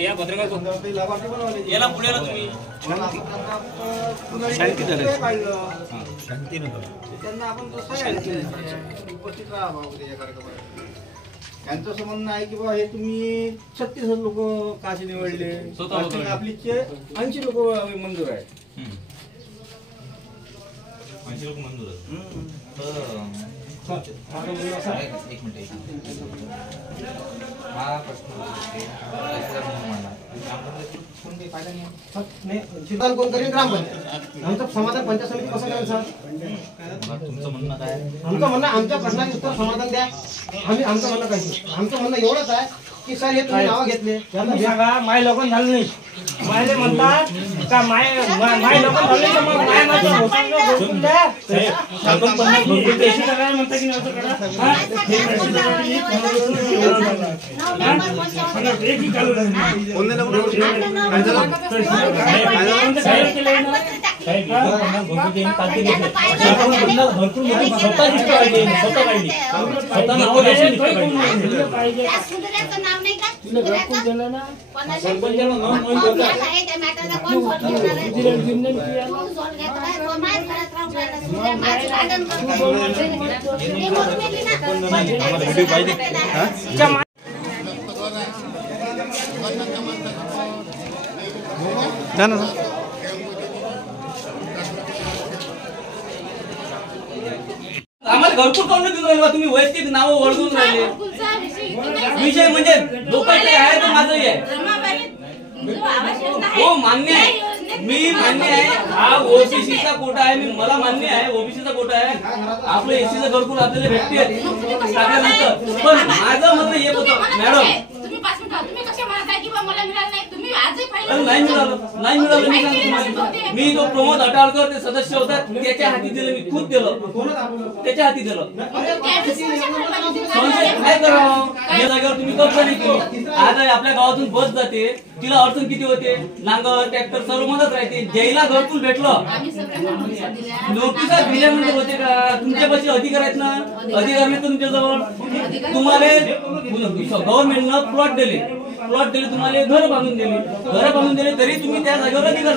या पत्रकार याला पुढे तुम्ही शांती त्यांना आपण उपस्थित राहा या कार्यक्रमात. त्यांचं असं म्हणणं आहे की बाबा हे तुम्ही 36 लोक काशी निवडले, आपली 80 लोक मंजूर आहेत. 80 लोक मंजूर आहेत. एक मिनिट हा प्रश्न कोण करेल ग्रामपंचायत आमचं समाधान पंचायत समिती कसं करेल सर? तुमचं म्हणणं काय? आमचं म्हणणं आमच्या प्रश्नाचे उत्तर समाधान द्या. आमचं म्हणणं काय? आमचं म्हणणं एवढंच आहे की सर हे तुम्ही नाव घेतले सांगा माय लोक झालं नाही. मायले म्हणतात का माय लोक झाले तर मग माय माझं घोषून द्या. म्हणता की नव्हतं करा आम्हाला घरकुल काढून देऊन राहिले तुम्ही. वैयक्तिक नाव ओळखून राहिले. विषय म्हणजे लोकांचे आहे तर माझंही आहे. हो मान्य आहे, मी मान्य आहे. हा ओबीसीचा कोटा आहे, मी मला मान्य आहे ओबीसीचा कोटा आहे. आपलं एसीचं घरकुल आपल्याला भेटते टाकल्यानंतर. पण माझं म्हणणं हे होतं मॅडम नाही मिळालं. मी जो प्रमोद अटाळकर ते सदस्य होतात त्याच्या हाती दिलं, मी खुद दिलं, त्याच्या हाती दिलं. काय करावं या जागेवर तुम्ही कब्जा नाही केली. आज आपल्या गावातून बस जाते, तिला अडचण किती होते. नांगर ट्रॅक्टर सर्व मदत राहते. ज्याला घरकुल भेटलं नोटिसा दिल्यानंतर होते का? तुमच्यापाशी अधिकार आहेत ना, अधिकार नाही तुमच्याजवळ. तुम्हाला गव्हर्नमेंटनं प्लॉट दिले तुम्हाला, घर बांधून दिले तरी तुम्ही त्या जागेवर अधिकार